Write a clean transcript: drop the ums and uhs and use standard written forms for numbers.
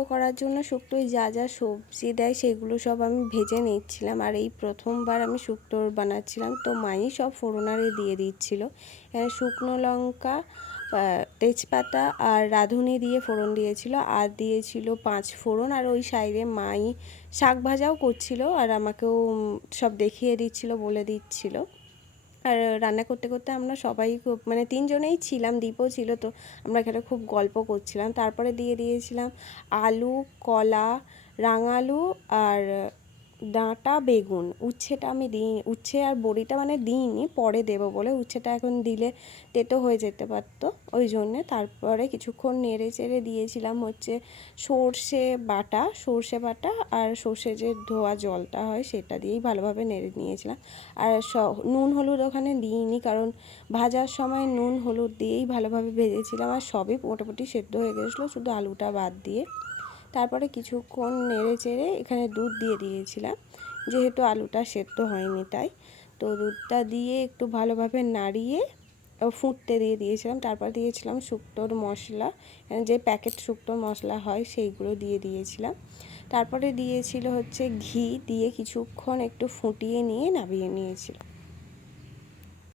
শুক্তো করার জন্য শুক্তোয় যা যা সবজি দেয় সেগুলো সব আমি ভেজে নিচ্ছিলাম। আর এই প্রথমবার আমি শুক্তো বানাচ্ছিলাম, তো মাই সব ফোড়নারে দিয়ে দিচ্ছিল। এখানে শুকনো লঙ্কা, তেজপাতা আর রাঁধুনি দিয়ে ফোড়ন দিয়েছিল, আর দিয়েছিল 5 ফোড়ন। আর ওই সাইডে মাই শাক ভাজাও করছিল আর আমাকেও সব দেখিয়ে দিচ্ছিল, বলে দিচ্ছিল। আর রান্না করতে করতে আমরা সবাই খুব মানে 3 জনেই ছিলাম, দীপও ছিল, তো আমরা এখানে খুব গল্প করছিলাম। তারপরে দিয়ে দিয়েছিলাম আলু, কলা, রাঙালু আর ডাঁটা বেগুন। উচ্ছেটা আমি দিই, উচ্ছে আর বড়িটা মানে দিইনি, পরে দেবো বলে। উচ্ছেটা এখন দিলে তেতো হয়ে যেতে পারতো, ওই জন্যে। তারপরে কিছুক্ষণ নেড়ে চেড়ে দিয়েছিলাম হচ্ছে সর্ষে বাটা আর সর্ষে যে ধোয়া জলটা হয় সেটা দিয়েই ভালোভাবে নেড়ে নিয়েছিলাম। আর নুন হলুদ ওখানে দিইনি, কারণ ভাজার সময় নুন হলুদ দিয়েই ভালোভাবে ভেজেছিলাম। আর সবই মোটামুটি সেদ্ধ হয়ে গেছিলো, শুধু আলুটা বাদ দিয়ে। তারপরে কিছুক্ষণ নেড়ে চেড়ে এখানে দুধ দিয়ে দিয়েছিলাম, যেহেতু আলুটা সেদ্ধ হয়নি তাই। তো দুধটা দিয়ে একটু ভালোভাবে নাড়িয়ে ফুটতে দিয়ে দিয়েছিলাম। তারপর দিয়েছিলাম শুক্তোর মশলা, যে প্যাকেট শুক্তোর মশলা হয় সেইগুলো দিয়ে দিয়েছিলাম। তারপরে দিয়েছিল হচ্ছে ঘি, দিয়ে কিছুক্ষণ একটু ফুটিয়ে নিয়ে নামিয়ে নিয়েছিল।